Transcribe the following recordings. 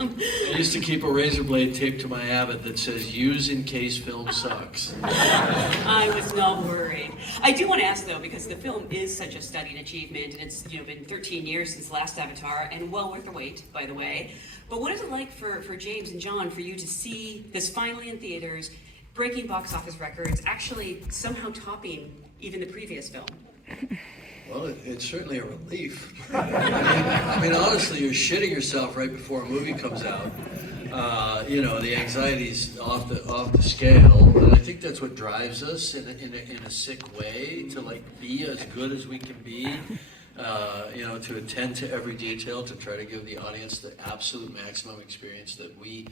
I used to keep a razor blade taped to my Abbott that says, use in case film sucks. I was not worried. I do want to ask, though, because the film is such a stunning achievement, and it's been 13 years since last Avatar, and well worth the wait, by the way. But what is it like for James and Jon for you to see this finally in theaters, breaking box office records, actually somehow topping even the previous film? Well, it's certainly a relief. I mean, honestly, you're shitting yourself right before a movie comes out. The anxiety's off the scale, and I think that's what drives us in a sick way to be as good as we can be. To attend to every detail, to try to give the audience the absolute maximum experience that we,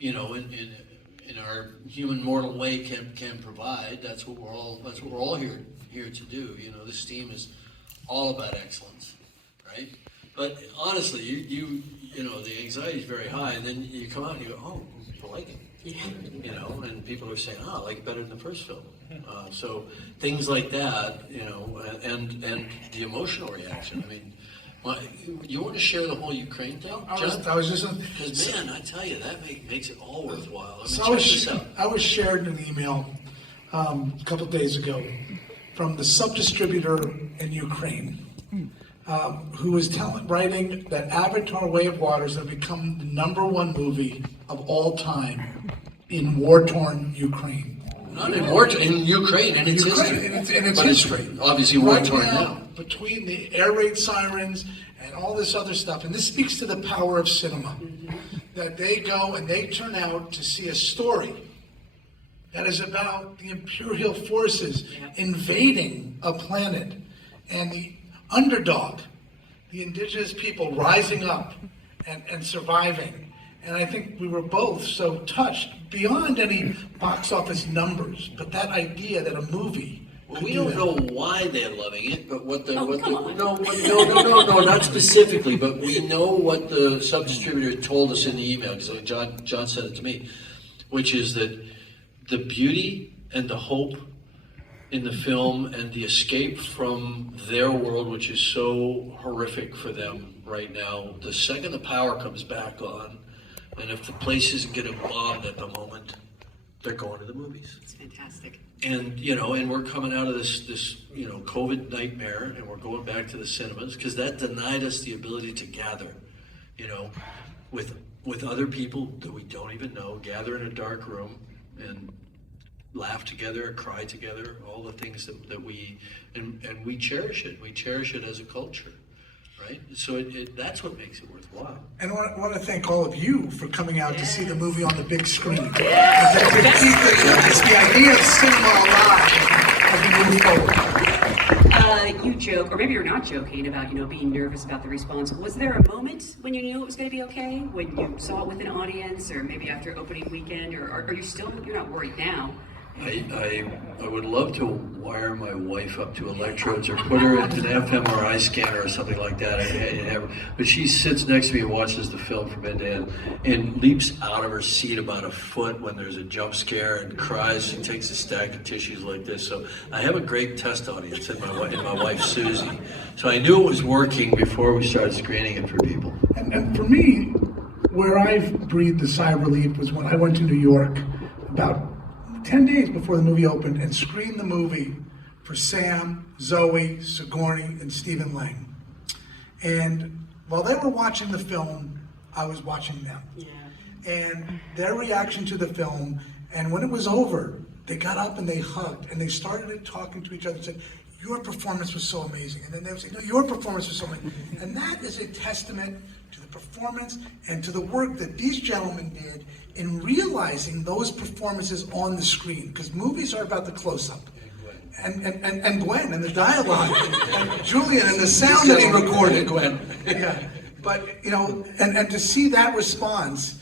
in our human mortal way can provide. That's what we're all here to do. This team is all about excellence, right? But honestly, the anxiety is very high, and then you come out and you go, oh, people like it. Yeah. And people are saying, oh, I like it better than the first film. So things like that, and the emotional reaction. I mean, you want to share the whole Ukraine thing? I was just because man, I tell you, that makes it all worthwhile. I mean, so check this out. I was shared an email a couple of days ago from the sub-distributor in Ukraine, who was writing that Avatar: Way of Waters have become the #1 movie of all time in war-torn Ukraine. Not in Ukraine, in its history. In its but history. It's obviously war-torn now. Between the air raid sirens and all this other stuff, and this speaks to the power of cinema, that they go and they turn out to see a story that is about the imperial forces invading a planet and the underdog, the indigenous people rising up and surviving. And I think we were both so touched beyond any box office numbers, but that idea that a movie. Well, we don't know why they're loving it, but no, not specifically, but we know what the sub-distributor told us in the email, because Jon said it to me, which is that the beauty and the hope in the film and the escape from their world, which is so horrific for them right now, the second the power comes back on, and if the place isn't getting bombed at the moment, they're going to the movies. It's fantastic. And and we're coming out of this COVID nightmare, and we're going back to the cinemas because that denied us the ability to gather, with other people that we don't even know, gather in a dark room and laugh together, cry together, all the things that we and we cherish it. We cherish it as a culture. Right? So that's what makes it worthwhile. And I want to thank all of you for coming out to see the movie on the big screen. Yes. It's the idea of cinema alive as we move forward. You joke, or maybe you're not joking about, being nervous about the response. Was there a moment when you knew it was going to be okay? When you saw it with an audience, or maybe after opening weekend, or are you're not worried now? I would love to wire my wife up to electrodes or put her into an fMRI scanner or something like that. But she sits next to me and watches the film from end to end and leaps out of her seat about a foot when there's a jump scare and cries. She takes a stack of tissues like this. So I have a great test audience in my wife Susie. So I knew it was working before we started screening it for people. And for me, where I've breathed a sigh of relief was when I went to New York about 10 days before the movie opened and screened the movie for Sam, Zoe, Sigourney, and Stephen Lang. And while they were watching the film, I was watching them. Yeah. And their reaction to the film, and when it was over, they got up and they hugged and they started talking to each other and said, your performance was so amazing. And then they would say, no, your performance was so amazing. And that is a testament to the performance and to the work that these gentlemen did in realizing those performances on the screen, because movies are about the close-up. And Gwen and the dialogue, and Julian and the sound that he recorded. Gwen. Yeah, but and to see that response